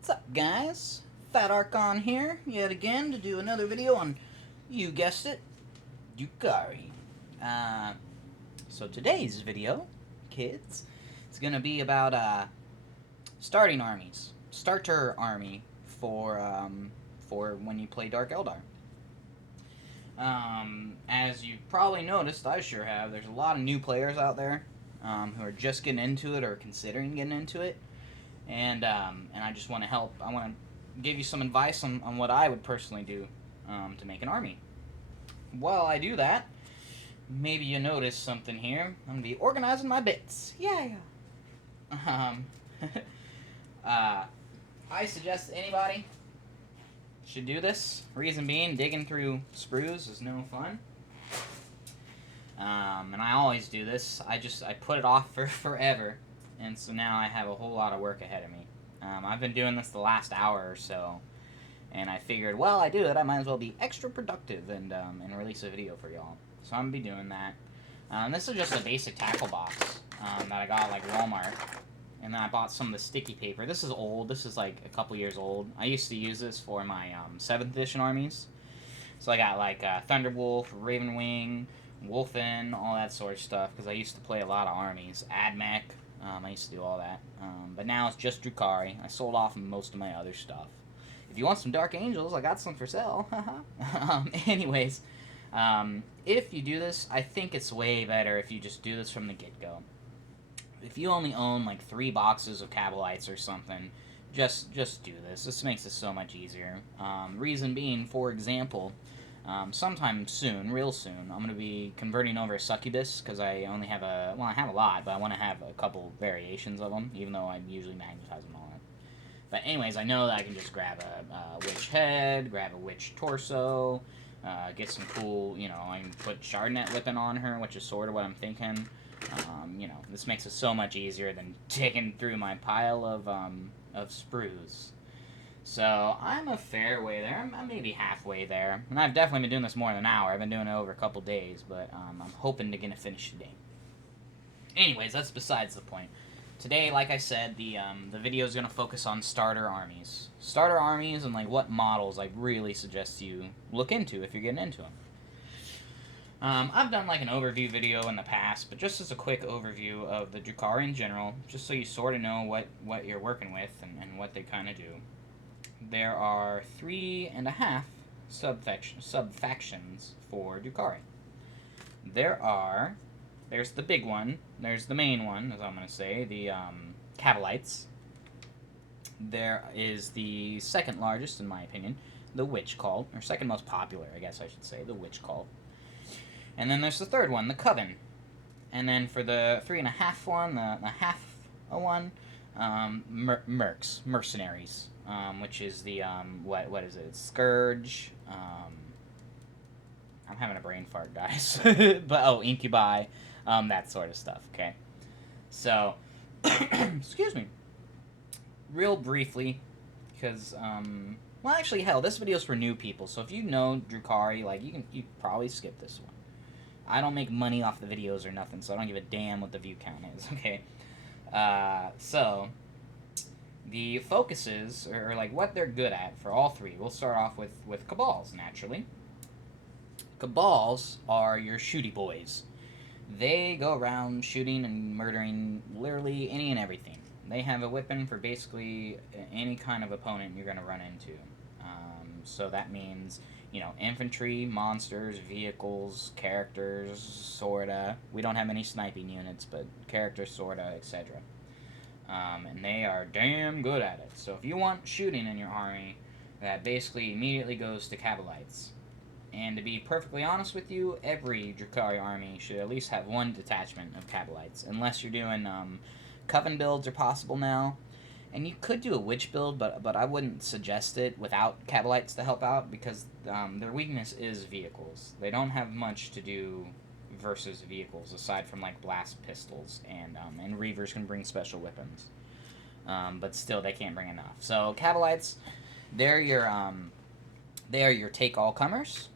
What's up, guys? Fat Archon here, yet again, to do another video on, you guessed it, Drukhari. So today's video, kids, it's gonna be about, starting armies. Starter army for when you play Dark Eldar. As you've probably noticed, I sure have, there's a lot of new players out there, who are just getting into it or considering getting into it. And I just want to help. I want to give you some advice on what I would personally do to make an army. While I do that, maybe you notice something here. I'm going to be organizing my bits. Yeah. I suggest anybody should do this. Reason being, digging through sprues is no fun. And I always do this. I put it off for forever. And so now I have a whole lot of work ahead of me. I've been doing this the last hour or so, and I figured, well, I do it, I might as well be extra productive and release a video for y'all. So I'm going to be doing that. This is just a basic tackle box that I got at like Walmart, and then I bought some of the sticky paper. This is old. This is like a couple years old. I used to use this for my 7th edition armies. So I got like Thunderwolf, Ravenwing, Wolfen, all that sort of stuff, because I used to play a lot of armies. Admech. I used to do all that. But now it's just Drukhari. I sold off most of my other stuff. If you want some Dark Angels, I got some for sale. Anyways, if you do this, I think it's way better if you just do this from the get-go. If you only own like 3 boxes of Cabalites or something, just do this. This makes it so much easier. Reason being, for example, sometime soon, real soon, I'm going to be converting over a Succubus, because I only have I have a lot, but I want to have a couple variations of them, even though I usually magnetize them all. But anyways, I know that I can just grab a Witch Head, grab a Witch Torso, get some cool, I can put Shardnet Whipping on her, which is sort of what I'm thinking. This makes it so much easier than digging through my pile of sprues. So, I'm a fair way there. I'm maybe halfway there. And I've definitely been doing this more than an hour. I've been doing it over a couple days, but I'm hoping to get it finished today. Anyways, that's besides the point. Today, like I said, the video is going to focus on starter armies. Starter armies and like what models I really suggest you look into if you're getting into them. I've done like an overview video in the past, but just as a quick overview of the Drukhari in general, just so you sort of know what you're working with and what they kind of do. There are 3.5 sub-factions for Drukhari. There's the big one, there's the main one, as I'm going to say, the Cabalites. There is the second largest, in my opinion, the Witch Cult, or second most popular, I guess I should say, the Witch Cult. And then there's the third one, the Coven. And then for the 3.5 one, the half one, mercenaries. Which is the, what is it? It's Scourge, I'm having a brain fart, guys. But, Incubi, that sort of stuff, okay? So, excuse me. Real briefly, because, well, actually, hell, this video's for new people, so if you know Drukhari, like, you probably skip this one. I don't make money off the videos or nothing, so I don't give a damn what the view count is, okay? So, the focuses, or like what they're good at for all 3, we'll start off with Cabals, naturally. Cabals are your shooty boys. They go around shooting and murdering literally any and everything. They have a weapon for basically any kind of opponent you're going to run into. So that means, infantry, monsters, vehicles, characters, sorta. We don't have any sniping units, but characters, sorta, etc. And they are damn good at it. So if you want shooting in your army, that basically immediately goes to Cabalites. And to be perfectly honest with you, every Drukhari army should at least have 1 detachment of Cabalites. Unless you're doing Coven builds are possible now. And you could do a Witch build, but I wouldn't suggest it without Cabalites to help out, because their weakness is vehicles. They don't have much to do versus vehicles, aside from like blast pistols, and Reavers can bring special weapons, but still they can't bring enough. So Cabalites, they're your take all comers,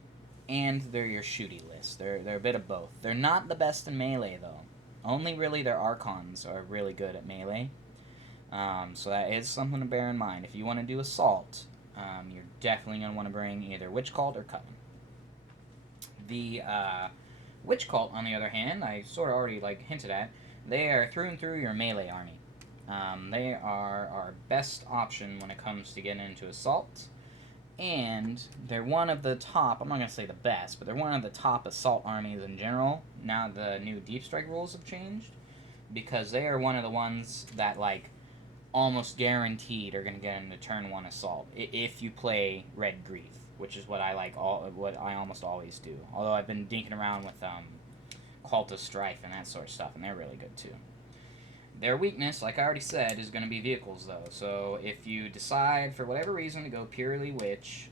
and they're your shooty list. They're a bit of both. They're not the best in melee though. Only really their Archons are really good at melee. So that is something to bear in mind. If you want to do Assault, you're definitely going to want to bring either Witch Cult or Coven. The Witch Cult, on the other hand, I sort of already hinted at, they are through and through your melee army. They are our best option when it comes to getting into Assault, and they're one of the top, I'm not going to say the best, but they're one of the top Assault armies in general, now the new Deep Strike rules have changed, because they are one of the ones that, almost guaranteed are going to get into turn 1 Assault, if you play Red Grief, which is what I what I almost always do, although I've been dinking around with Cult of Strife and that sort of stuff, and they're really good too. Their weakness, like I already said, is going to be vehicles, though. So if you decide, for whatever reason, to go purely Witch,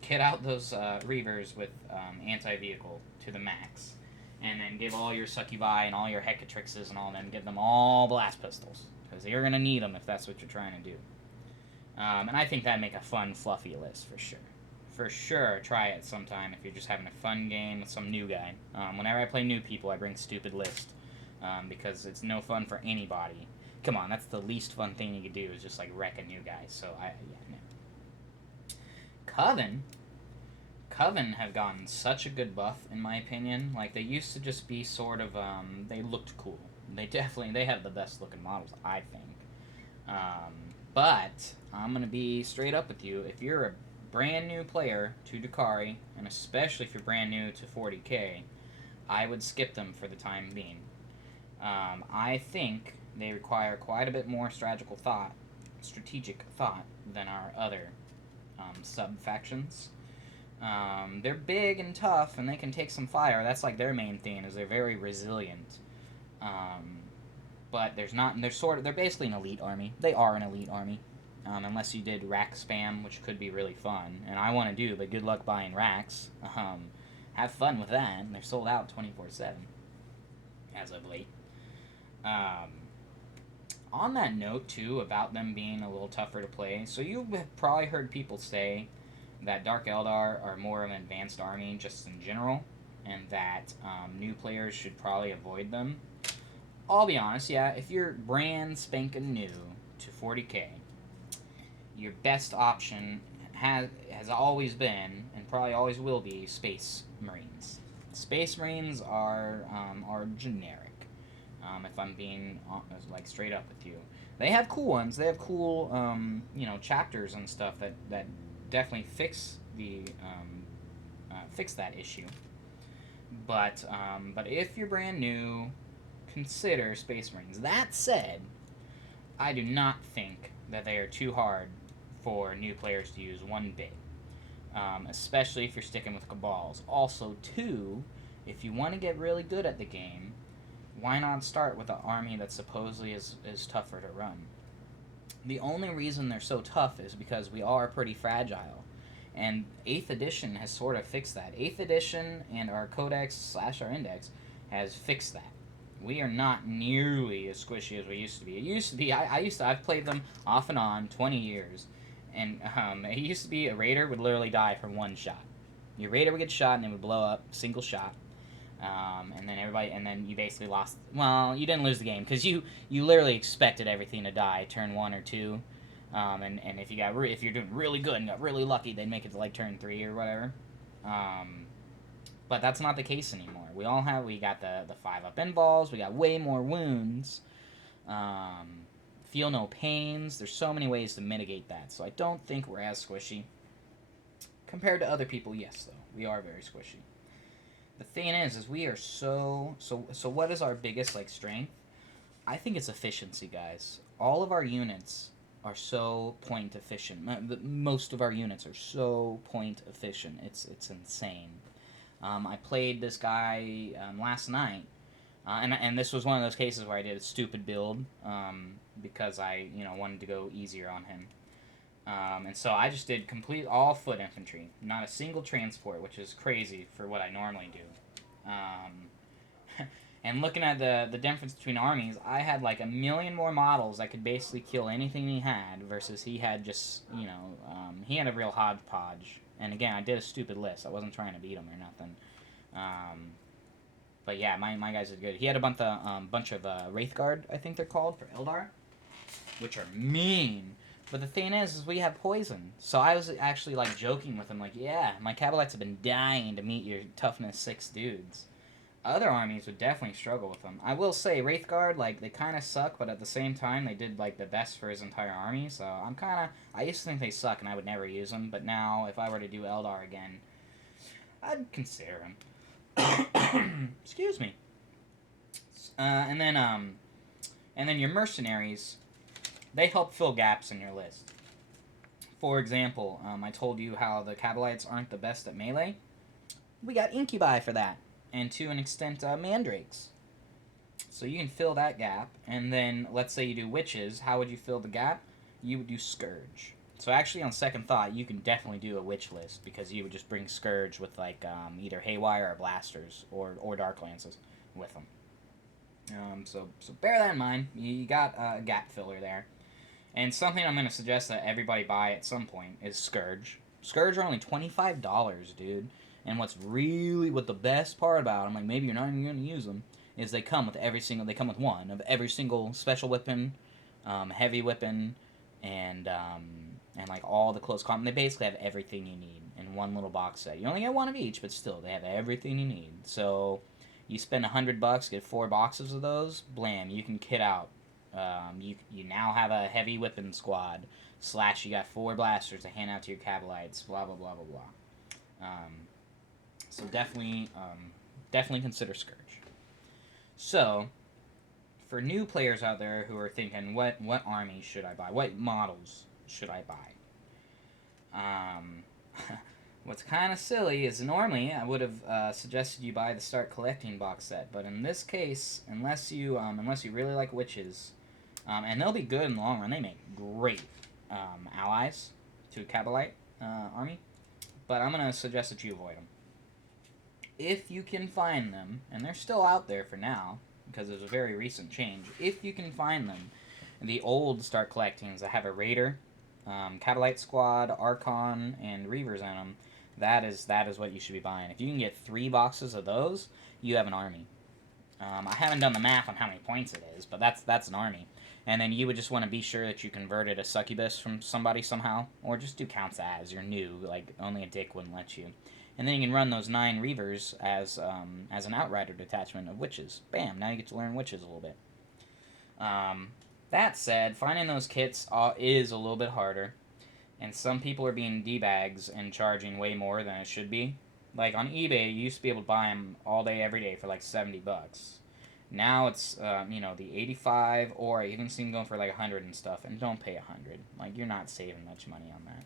kit out those Reavers with anti-vehicle to the max, and then give all your Succubi and all your Hecatrixes and all of them, give them all Blast Pistols, because you're going to need them if that's what you're trying to do. And I think that'd make a fun, fluffy list, for sure. For sure, try it sometime if you're just having a fun game with some new guy. Whenever I play new people, I bring stupid list. Because it's no fun for anybody. Come on, that's the least fun thing you could do is just wreck a new guy. So no. Coven have gotten such a good buff in my opinion. They used to just be sort of they looked cool. They have the best looking models, I think. But I'm gonna be straight up with you. If you're a brand new player to Drukhari, and especially if you're brand new to 40k, I would skip them for the time being. I think they require quite a bit more strategic thought than our other sub-factions. They're big and tough, and they can take some fire. That's their main thing, is they're very resilient. But they're basically an elite army. They are an elite army. Unless you did rack spam, which could be really fun. And I want to do, but good luck buying racks. Have fun with that. They're sold out 24/7, as of late. On that note, too, about them being a little tougher to play, so you've probably heard people say that Dark Eldar are more of an advanced army just in general, and that new players should probably avoid them. I'll be honest, yeah, if you're brand spanking new to 40k, your best option has always been, and probably always will be, Space Marines. Space Marines are generic. If I'm being straight up with you, they have cool ones. They have cool chapters and stuff that definitely fix that issue. But if you're brand new, consider Space Marines. That said, I do not think that they are too hard for new players to use one bit, especially if you're sticking with Cabals. Also, too, if you want to get really good at the game, why not start with an army that supposedly is tougher to run? The only reason they're so tough is because we are pretty fragile. And 8th edition has sort of fixed that. 8th edition and our codex / our index has fixed that. We are not nearly as squishy as we used to be. It used to be, I've played them off and on 20 years. And it used to be a raider would literally die from one shot. Your raider would get shot and it would blow up, single shot. And then you basically lost. Well, you didn't lose the game because you literally expected everything to die turn 1 or 2, and if you're doing really good and got really lucky, they'd make it to turn 3 or whatever. But that's not the case anymore. We got the 5-up involves. We got way more wounds. Feel no pains. There's so many ways to mitigate that. So I don't think we're as squishy compared to other people. Yes, though we are very squishy. The thing is we are so what is our biggest strength? I think it's efficiency, guys. All of our units are so point efficient. Most of our units are so point efficient. It's insane. I played this guy last night, and this was one of those cases where I did a stupid build because I wanted to go easier on him. And so I just did all foot infantry, not a single transport, which is crazy for what I normally do. And looking at the difference between armies, I had a million more models that could basically kill anything he had, versus he had just, he had a real hodgepodge. And again, I did a stupid list. I wasn't trying to beat him or nothing. But yeah, my guys are good. He had a bunch of Wraithguard, I think they're called, for Eldar. which are mean. But the thing is we have poison. So I was actually, like, joking with him, like, yeah, my Cabalites have been dying to meet your toughness 6 dudes. Other armies would definitely struggle with them. I will say, Wraithguard, like, they kind of suck, but at the same time, they did, like, the best for his entire army, so I used to think they suck and I would never use them, but now, if I were to do Eldar again, I'd consider them. Excuse me. And then your mercenaries, they help fill gaps in your list. For example, I told you how the Cabalites aren't the best at melee. We got Incubi for that. And to an extent, Mandrakes. So you can fill that gap. And then, let's say you do Witches. How would you fill the gap? You would do Scourge. So actually, on second thought, you can definitely do a Witch list. Because you would just bring Scourge with, like, either Haywire or Blasters. Or Dark Lances with them. So bear that in mind. You got a gap filler there. And something I'm going to suggest that everybody buy at some point is Scourge. Scourge are only $25, dude. And what's the best part about them, like maybe you're not even going to use them, is they come with one of every single special weapon, heavy weapon, and like all the close combat. They basically have everything you need in one little box set. You only get one of each, but still, they have everything you need. So you spend $100, get 4 boxes of those, blam, you can kit out. You now have a heavy weapon squad, / you got 4 blasters to hand out to your Cabalites, blah, blah, blah, blah, blah. So definitely consider Scourge. So, for new players out there who are thinking, what armies should I buy? What models should I buy? What's kind of silly is normally I would have suggested you buy the Start Collecting box set, but in this case, unless you really like Witches, and they'll be good in the long run, they make great allies to a Cabalite army, but I'm going to suggest that you avoid them. If you can find them, and they're still out there for now, because there's a very recent change, if you can find them, the old Start Collectings that have a Raider, Cabalite Squad, Archon, and Reavers in them, that is what you should be buying. If you can get 3 boxes of those, you have an army. I haven't done the math on how many points it is, but that's an army. And then you would just want to be sure that you converted a Succubus from somebody somehow, or just do counts as, you're new, like only a dick wouldn't let you. And then you can run those 9 Reavers as an Outrider detachment of Witches. Bam, now you get to learn Witches a little bit. That said, finding those kits is a little bit harder. And some people are being D-bags and charging way more than it should be. Like on eBay, you used to be able to buy them all day, every day for like $70. Now it's, the 85, or I even seen them going for like 100 and stuff. And don't pay 100. Like, you're not saving much money on that.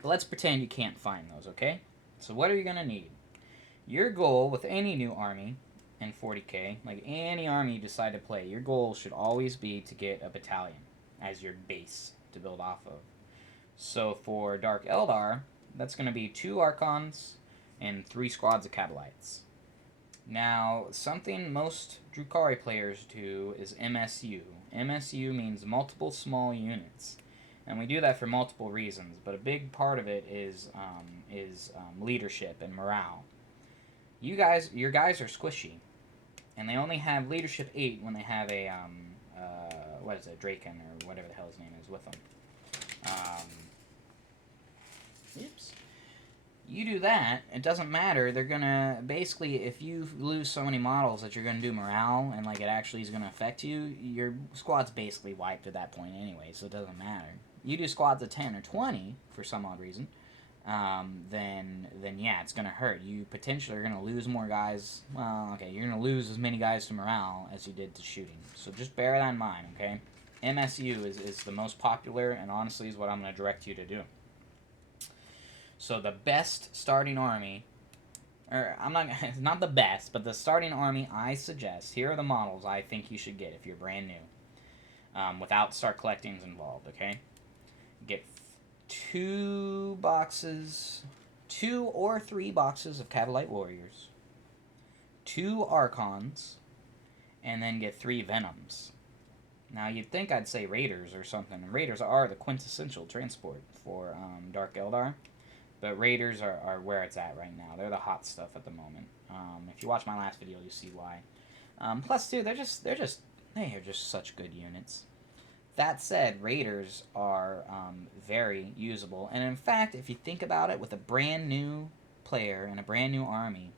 But let's pretend you can't find those, okay? So what are you going to need? Your goal with any new army in 40k, like any army you decide to play, your goal should always be to get a battalion as your base to build off of. So for Dark Eldar, that's going to be 2 Archons and 3 squads of Cabalites. Now, something most Drukhari players do is MSU. MSU means multiple small units. And we do that for multiple reasons, but a big part of it is leadership and morale. Your guys are squishy, and they only have leadership 8 when they have a Draken or whatever the hell his name is with them. Oops. You do that, it doesn't matter. They're gonna basically, if you lose so many models that you're gonna do morale and like it actually is gonna affect you, your squad's basically wiped at that point anyway, so it doesn't matter. You do squads of 10 or 20 for some odd reason, then yeah, it's gonna hurt. You potentially are gonna lose more guys. Well, okay, you're gonna lose as many guys to morale as you did to shooting. So just bear that in mind, okay? MSU is the most popular, and honestly is what I'm gonna direct you to do. So the best starting army, or not the best, but the starting army I suggest. Here are the models I think you should get if you're brand new, without Start Collectings involved. Okay. Get 2 or 3 boxes of Cabalite Warriors, 2 Archons, and then get 3 Venoms. Now, you'd think I'd say Raiders or something. Raiders are the quintessential transport for Dark Eldar, but Raiders are where it's at right now. They're the hot stuff at the moment. If you watch my last video, you'll see why. Plus, too, they are just such good units. That said, raiders are very usable, and in fact, if you think about it, with a brand new player and a brand new army,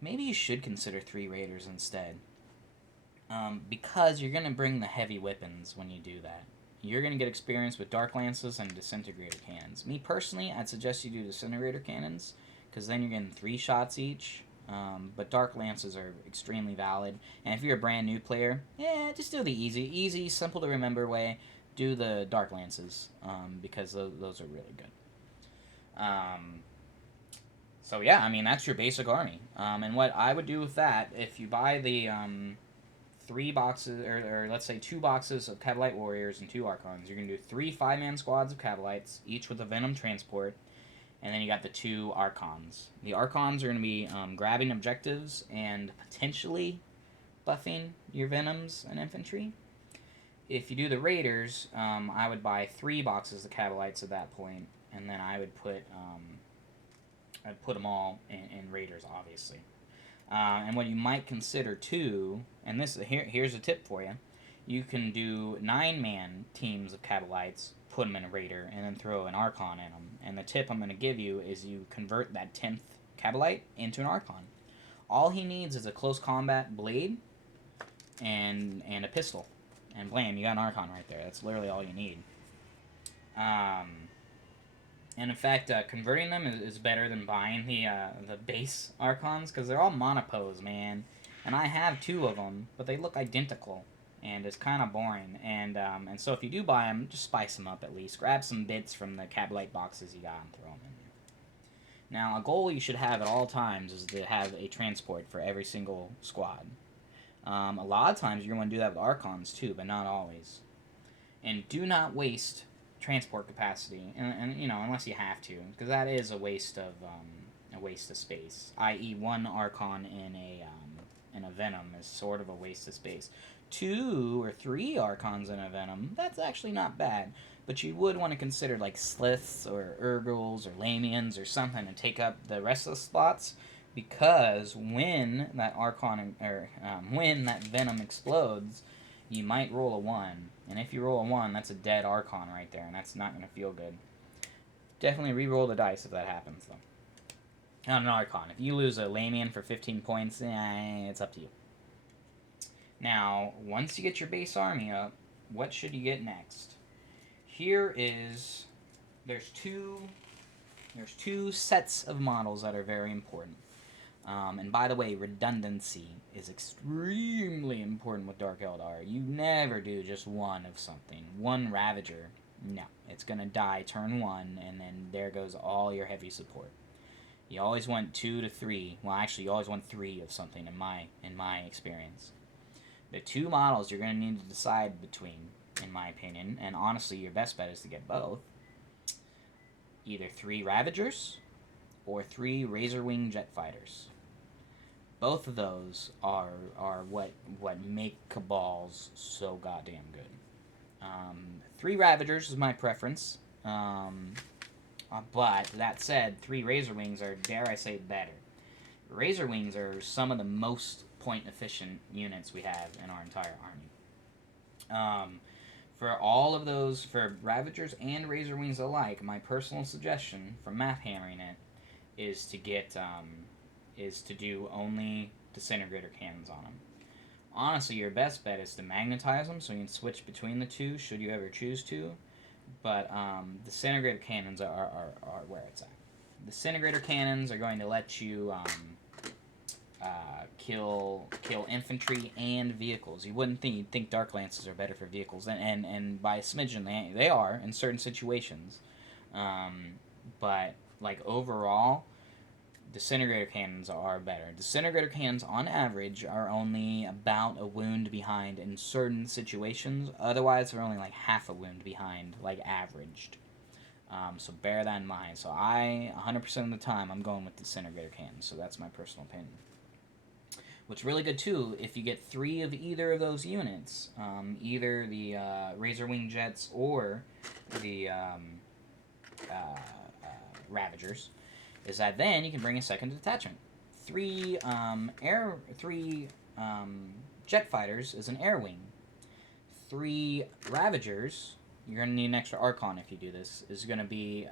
maybe you should consider 3 raiders instead. Because you're going to bring the heavy weapons when you do that. You're going to get experience with Dark Lances and Disintegrator Cannons. Me personally, I'd suggest you do Disintegrator Cannons, because then you're getting 3 shots each. But Dark Lances are extremely valid. And if you're a brand new player, just do the easy, simple to remember way. Do the Dark Lances, because those are really good. So yeah, I mean, that's your basic army. And what I would do with that, if you buy the 3 boxes, or let's say 2 boxes of Catalyte Warriors and 2 Archons, you're going to do 3 5-man squads of Catalites, each with a Venom transport, and then you got the 2 Archons. The Archons are going to be grabbing objectives and potentially buffing your Venoms and Infantry. If you do the Raiders, I would buy 3 boxes of Catalites at that point, and then I would put I'd put them all in Raiders, obviously. And what you might consider too, and here's a tip for you, you can do 9-man teams of Catalites, put them in a Raider, and then throw an Archon in them. And the tip I'm going to give you is you convert that 10th Catalite into an Archon. All he needs is a close combat blade and a pistol. And blam, you got an Archon right there. That's literally all you need. And in fact, converting them is better than buying the base Archons, because they're all monopose, man. And I have 2 of them, but they look identical, and it's kind of boring. And so if you do buy them, just spice them up at least. Grab some bits from the Catalite boxes you got and throw them in there. Now, a goal you should have at all times is to have a transport for every single squad. A lot of times you're going to do that with Archons too, but not always. And do not waste transport capacity, and you know, unless you have to, because that is a waste of space. I.e., 1 Archon in a Venom is sort of a waste of space. 2 or 3 Archons in a Venom, that's actually not bad. But you would want to consider like Sliths or Urgals or Lamians or something to take up the rest of the slots, because when that Archon when that Venom explodes, you might roll a 1. And if you roll a 1, that's a dead Archon right there, and that's not going to feel good. Definitely re-roll the dice if that happens, though. On an Archon. If you lose a Lamian for 15 points, it's up to you. Now, once you get your base army up, what should you get next? There's two sets of models that are very important. And by the way, redundancy is extremely important with Dark Eldar. You never do just 1 of something. 1 Ravager, no. It's going to die turn 1, and then there goes all your heavy support. You always want 2 to 3. Well, actually, you always want 3 of something in my experience. The 2 models you're going to need to decide between, in my opinion, and honestly, your best bet is to get both. Either 3 Ravagers or 3 Razorwing Jet Fighters. Both of those are what make Cabals so goddamn good. 3 Ravagers is my preference, but that said, 3 Razorwings are, dare I say, better. Razorwings are some of the most point-efficient units we have in our entire army. For all of those, for Ravagers and Razorwings alike, my personal suggestion for map hammering it is to get to do only Disintegrator Cannons on them. Honestly, your best bet is to magnetize them so you can switch between the 2 should you ever choose to, but Disintegrator Cannons are where it's at. Disintegrator Cannons are going to let you kill infantry and vehicles. You'd think Dark Lances are better for vehicles, and by a smidgen they are in certain situations, but like overall, Disintegrator Cannons are better. Disintegrator Cannons, on average, are only about a wound behind in certain situations. Otherwise, they're only like half a wound behind, like averaged. So bear that in mind. So 100% of the time, I'm going with Disintegrator Cannons. So that's my personal opinion. What's really good, too, if you get 3 of either of those units, either the Razorwing Jets or the Ravagers, is that then you can bring a second detachment. 3 Jet Fighters is an Air Wing. 3 Ravagers, you're going to need an extra Archon if you do this, is going to be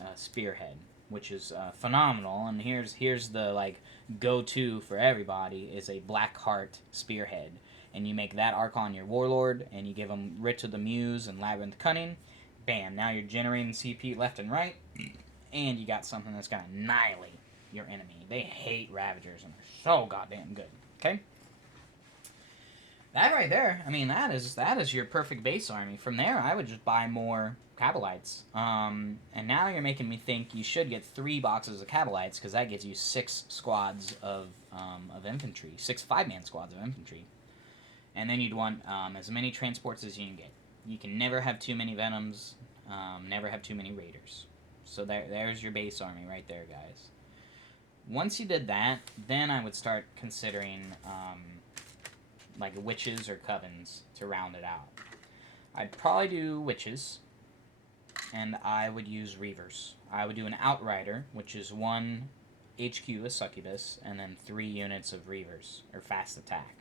a Spearhead, which is phenomenal. And here's the like go-to for everybody is a Blackheart Spearhead. And you make that Archon your Warlord, and you give them Writ of the Muse and Labyrinth Cunning. Bam, now you're generating CP left and right, and you got something that's going to annihilate your enemy. They hate Ravagers, and they're so goddamn good. Okay? That right there, I mean, that is your perfect base army. From there, I would just buy more Cabalites. And now you're making me think you should get 3 boxes of Cabalites, because that gives you 6 squads of infantry. 6 5-man squads of infantry. And then you'd want as many transports as you can get. You can never have too many Venoms, never have too many Raiders. So there's your base army right there, guys. Once you did that, then I would start considering like Witches or Covens to round it out. I'd probably do Witches, and I would use Reavers. I would do an Outrider, which is 1 HQ a Succubus, and then 3 units of Reavers, or Fast Attack.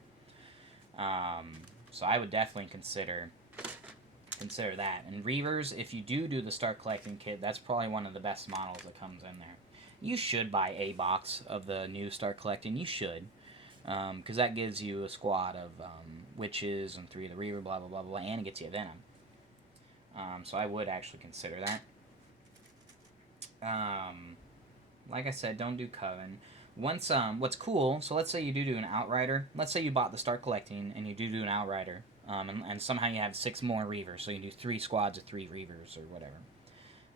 So I would definitely consider that. And Reavers, if you do the Start Collecting kit, that's probably one of the best models that comes in there. You should buy a box of the new Start Collecting. You should. Because that gives you a squad of Witches and 3 of the Reaver, blah, blah, blah, blah, and it gets you a Venom. So I would actually consider that. Like I said, don't do Coven. Once, what's cool, so let's say you do an Outrider. Let's say you bought the Start Collecting, and you do an Outrider. And somehow you have 6 more Reavers, so you can do 3 squads of 3 Reavers, or whatever.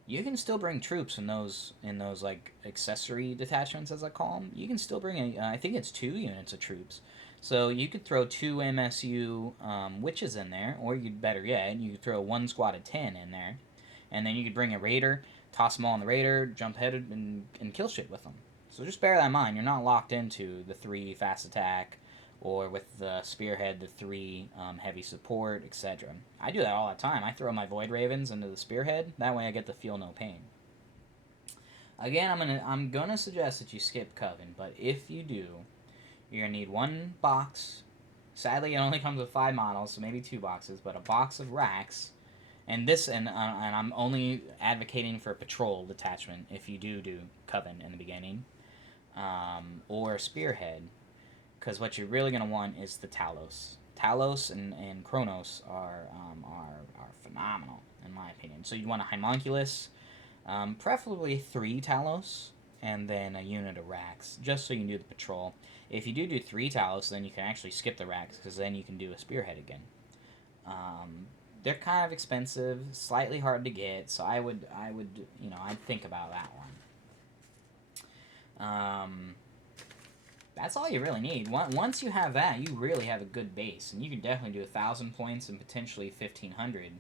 You can still bring troops in those like, accessory detachments, as I call them. You can still bring, I think it's 2 units of troops. So you could throw 2 MSU Witches in there, or better yet, you could throw 1 squad of 10 in there. And then you could bring a Raider, toss them all on the Raider, jump ahead, and kill shit with them. So just bear that in mind. You're not locked into the 3 fast attack, or with the Spearhead, the 3 heavy support, etc. I do that all the time. I throw my Void Ravens into the Spearhead. That way I get to feel no pain. Again, I'm gonna suggest that you skip Coven, but if you do, you're gonna need 1 box. Sadly, it only comes with 5 models, so maybe 2 boxes, but a box of racks. And I'm only advocating for a patrol detachment if you do Coven in the beginning. Or Spearhead, because what you're really going to want is the Talos. Talos and Kronos are phenomenal, in my opinion. So you want a Homunculus, preferably 3 Talos, and then a unit of racks, just so you can do the patrol. If you do 3 Talos, then you can actually skip the racks, because then you can do a Spearhead again. They're kind of expensive, slightly hard to get, so I'd think about that one. That's all you really need. Once you have that, you really have a good base, and you can definitely do 1,000 points and potentially 1,500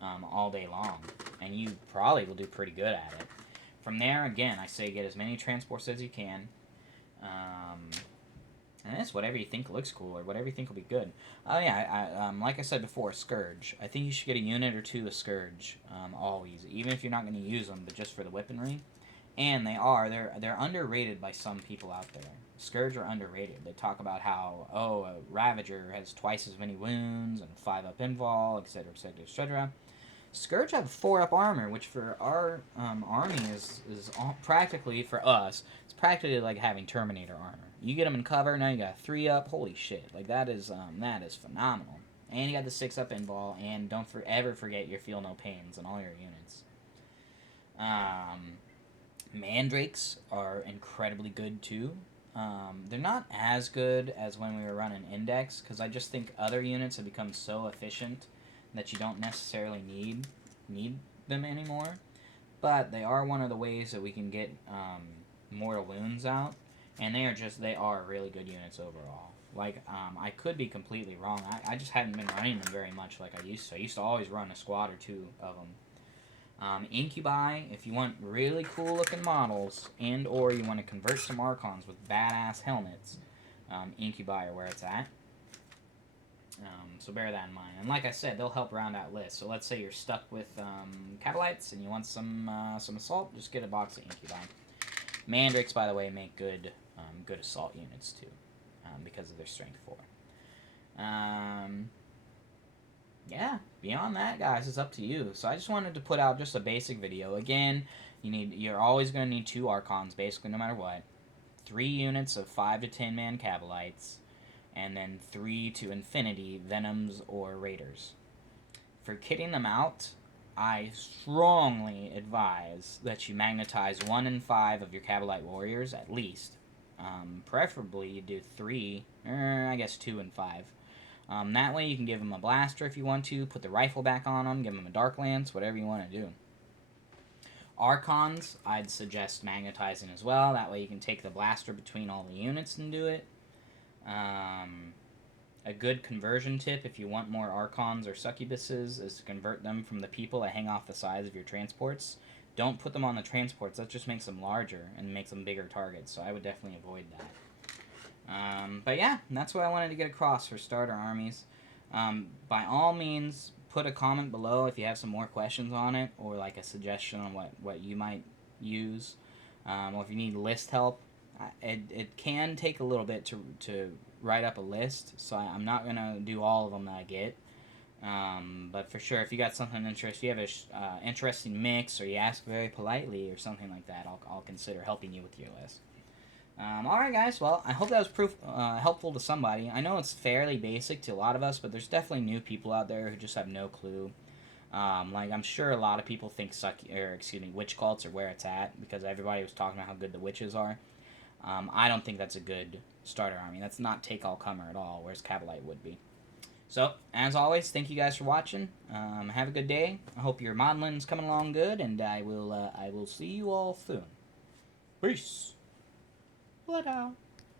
all day long, and you probably will do pretty good at it. From there, again, I say get as many transports as you can, and it's whatever you think looks cool or whatever you think will be good. Oh yeah, like I said before, Scourge. I think you should get a unit or 2 of Scourge always, even if you're not going to use them, but just for the weaponry. And they're underrated by some people out there. Scourge are underrated. They talk about how, a Ravager has twice as many wounds and 5-up invul, etc., etc., etc. Scourge have 4-up armor, which for our army is practically, for us, it's practically like having Terminator armor. You get them in cover, now you got 3-up, holy shit. Like, that is phenomenal. And you got the 6-up invul, and don't ever forget your feel no pains on all your units. Mandrakes are incredibly good too. They're not as good as when we were running Index, because I just think other units have become so efficient that you don't necessarily need them anymore. But they are one of the ways that we can get mortal wounds out, and they are really good units overall. Like, I could be completely wrong. I just hadn't been running them very much like I used to. I used to always run a squad or 2 of them. Incubi, if you want really cool looking models and or you want to convert some Archons with badass helmets, Incubi are where it's at. So bear that in mind. And like I said, they'll help round out lists. So let's say you're stuck with Cabalites and you want some Assault, just get a box of Incubi. Mandrakes, by the way, make good Assault units too, because of their strength 4. yeah, beyond that, guys, it's up to you. So I just wanted to put out just a basic video. Again, you're always going to need 2 Archons, basically, no matter what. 3 units of 5 to 10 man Cabalites, and then 3 to infinity Venoms or Raiders. For kitting them out, I strongly advise that you magnetize 1 in 5 of your Cabalite warriors at least. Preferably you do 3, I guess 2 and 5. That way you can give them a blaster if you want to, put the rifle back on them, give them a dark lance, whatever you want to do. Archons, I'd suggest magnetizing as well. That way you can take the blaster between all the units and do it. A good conversion tip if you want more Archons or Succubuses is to convert them from the people that hang off the sides of your transports. Don't put them on the transports. That just makes them larger and makes them bigger targets. So I would definitely avoid that. But yeah, that's what I wanted to get across for starter armies. By all means, put a comment below if you have some more questions on it, or like a suggestion on what you might use, or if you need list help. It can take a little bit to write up a list, so I'm not gonna do all of them that I get. But for sure, if you got something interesting, you have a interesting mix, or you ask very politely or something like that, I'll consider helping you with your list. Alright guys, well, I hope that was helpful to somebody. I know it's fairly basic to a lot of us, but there's definitely new people out there who just have no clue. Like, I'm sure a lot of people think witch cults are where it's at, because everybody was talking about how good the witches are. I don't think that's a good starter army. That's not take-all-comer at all, whereas Cabalite would be. So, as always, thank you guys for watching. Have a good day. I hope your modeling's coming along good, and I will see you all soon. Peace. Blood out.